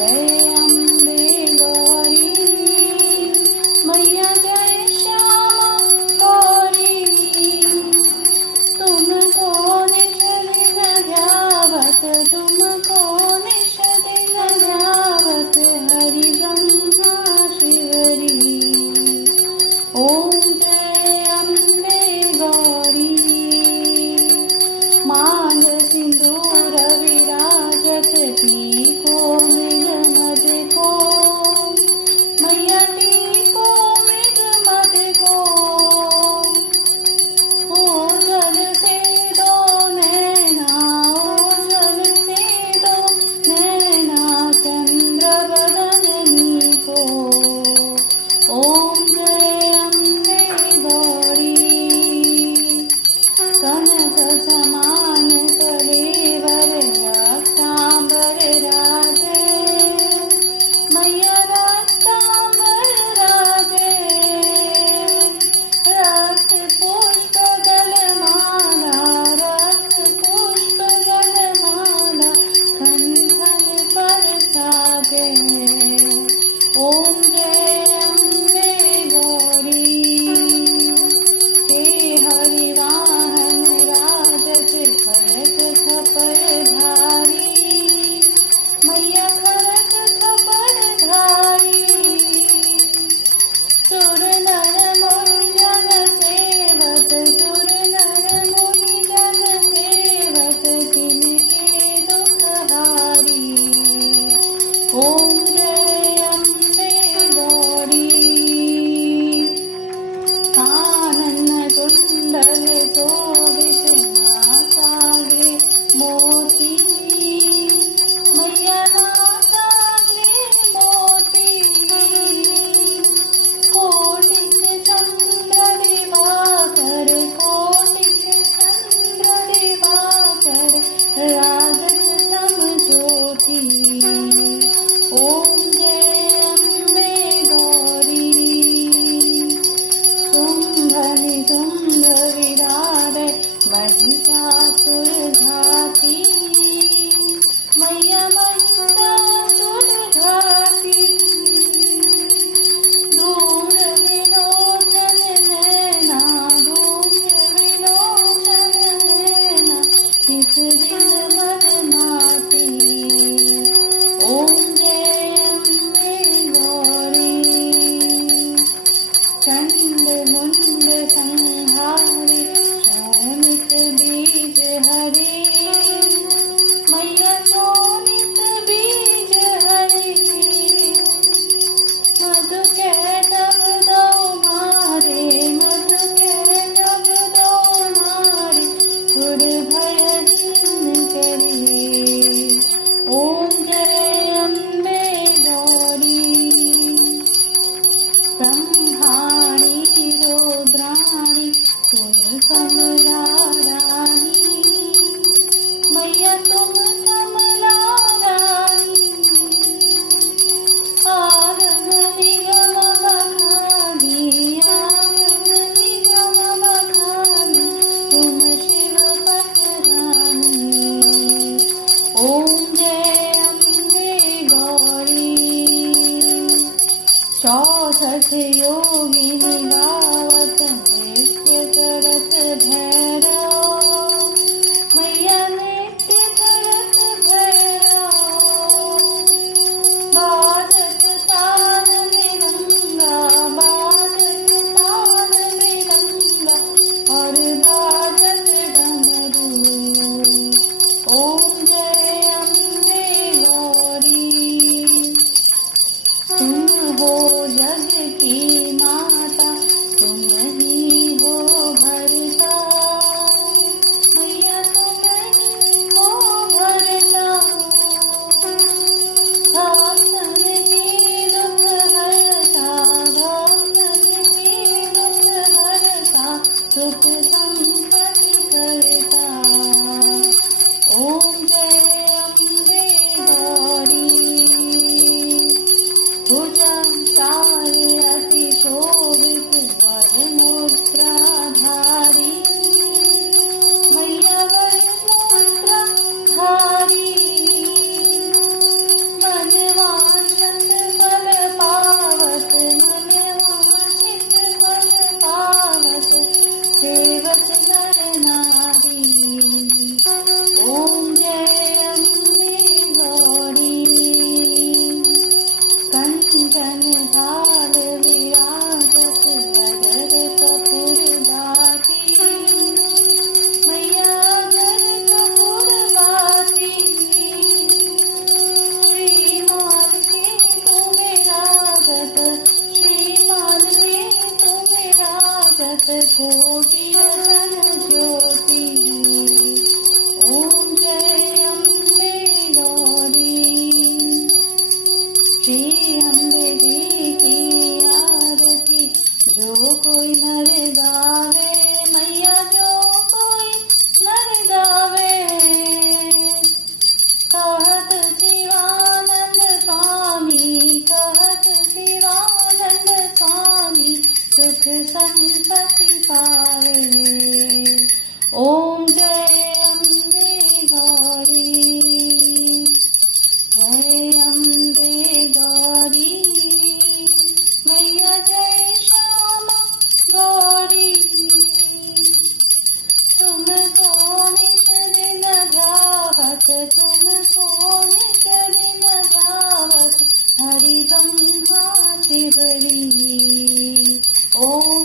जय अम्बे गौरी मैया जय श्यामा गौरी तुमको निश दिन ध्यावत तुमको निश दिन ध्यावत हरि ब्रह्मा शिवरी ओम जय अम्बे गौरी मांग सिंदूर विराजत टीको मृग मद को मैया टीको मृग मद को ओझल से दो नैना ओझल से दो नैना चंद्र बदनी को ओम जय अम्बे गौरी कनक समान कलेवर रक्तांबर राजे मैया रक्तांबर राजे रक्त पुष्प गलमाला रक्त पुष्प गलमाला खन पर साजे ओम जय अम्बे गौरी हे हरि वाहन राजत खड़ग खपर धारी मैया खड़ग खपर धारी सुर नर मुनि जन सेवक सुर नर मुनि जन सेवक जिनके दुख हारी ओम जय अम्बे गौरी कानन कुंडल शोभित नासाग्रे मोती मैया नासाग्रे मोती कोटिक चंद्र दिवाकर कोटिक चंद्र दिवाकर राजत सम ज्योति ओम जय अम्बे गौरी शुंभ निशुंभ विराट महिषासुर घाती मैया महिषासुर घाती दूर विलोचन नैना दूर विलोचन नैना किस दिन मद माती ओम जय अम्बे गौरी चंड मुंड संहारी शोणित बीज हरे मैया शोणित बीज हरे मधु के तब दो मारे मधु के तब दो मारे गुर भय दिन करी ओम जय अम्बे गौरी ब्रह्माणी रुद्राणी तुम कमला रानी मैया तुम कमला रानी आगम निगम बखानी आगम निगम बखानी तुम शिव पटरानी ओम जय अम्बे गौरी चौसठ योगिनी गावत नृत्य करत भैरव मैया नृत्य करत भैरव बाजत ताल मृदंगा बाजत ताल मृदंगा और बाजत डमरू ओम जय अम्बे गौरी तुम हो जग की माता तुम ही हो भरता कोटि रतन ज्योति। ओम जय अम्बे गौरी। श्री अम्बे जी की आरती जो कोई नर गावे, मैया जो कोई नर गावे। कहत शिवानंद स्वामी, कहत शिवानंद स्वामी, सुख संपत्ति पावे। ओम जय अम्बे गौरी। जय अम्बे गौरी। मैया जय श्यामा गौरी। तुमको निश दिन गावत, तुमको निश दिन गावत, हरि ब्रह्मा शिवरी। ओम